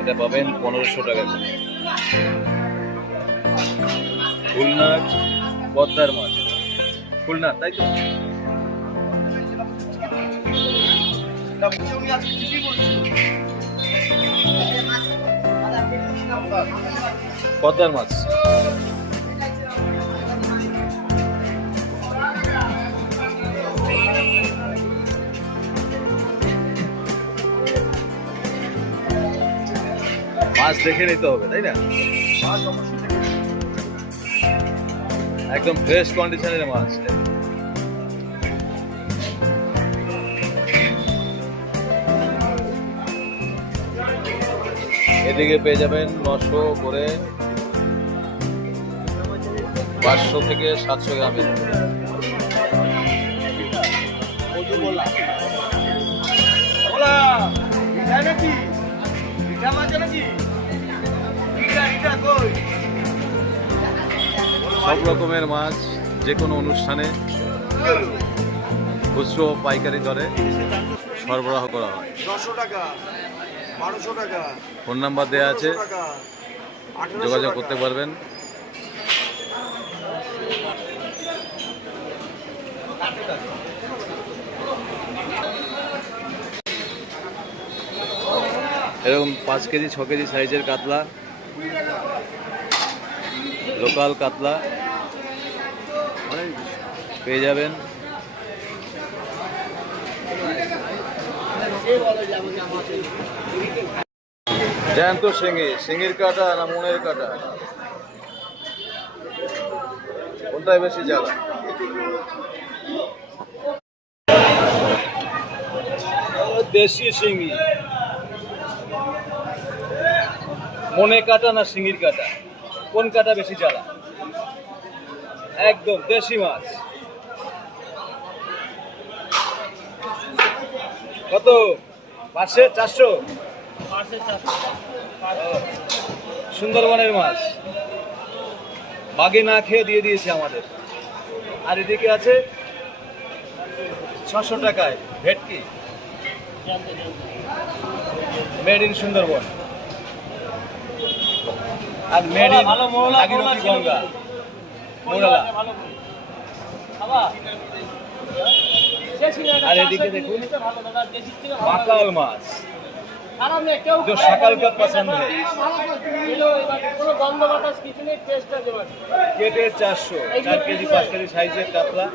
এটা পাবেন 1500 টাকা করে। খুলনার পদ্মার মাছ, খুলনা তাই তো? পদ্মার মাছ। মাছ দেখে নিতে হবে তাই না? একদম ফ্রেশ কন্ডিশনের মাছ। এদিকে পেয়ে যাবেন 900 করে, 500 থেকে 700 গ্রামের। সব রকমের মাছ যে কোনো অনুষ্ঠানে খুচরো পাইকারি দরে সরবরাহ করা হয়। 1000 টাকা, 1200 টাকা, ফোন নাম্বার দেওয়া আছে, যোগাযোগ করতে পারবেন। এরকম 5 কেজি 6 কেজি সাইজের কাতলা, লোকাল কাতলা পেয়ে যাবেন। জ্যান্ত শিঙি, শিঙির কাটা না মনের কাটা, কোনটাই বেশি জ্বালা? দেশি শিঙি, মনে কাটা না শিঙির কাটা, কোন কাটা বেশি জ্বালা? একদম দেশি মাছ। কত? 500 400? সুন্দরবনের মাছ বাগে না খেয়ে দিয়ে দিয়েছে আমাদের। আর এদিকে আছে 600 টাকায় ভেটকি, মেড ইন সুন্দরবন আর মেড ইন ভাগীরথী গঙ্গা মোরালা। আর এদিকে দেখুন মাকাল মাছ, जो शकल का पसंद है। केटे 400, 4 केजी 5 केजी साइजेर कातला।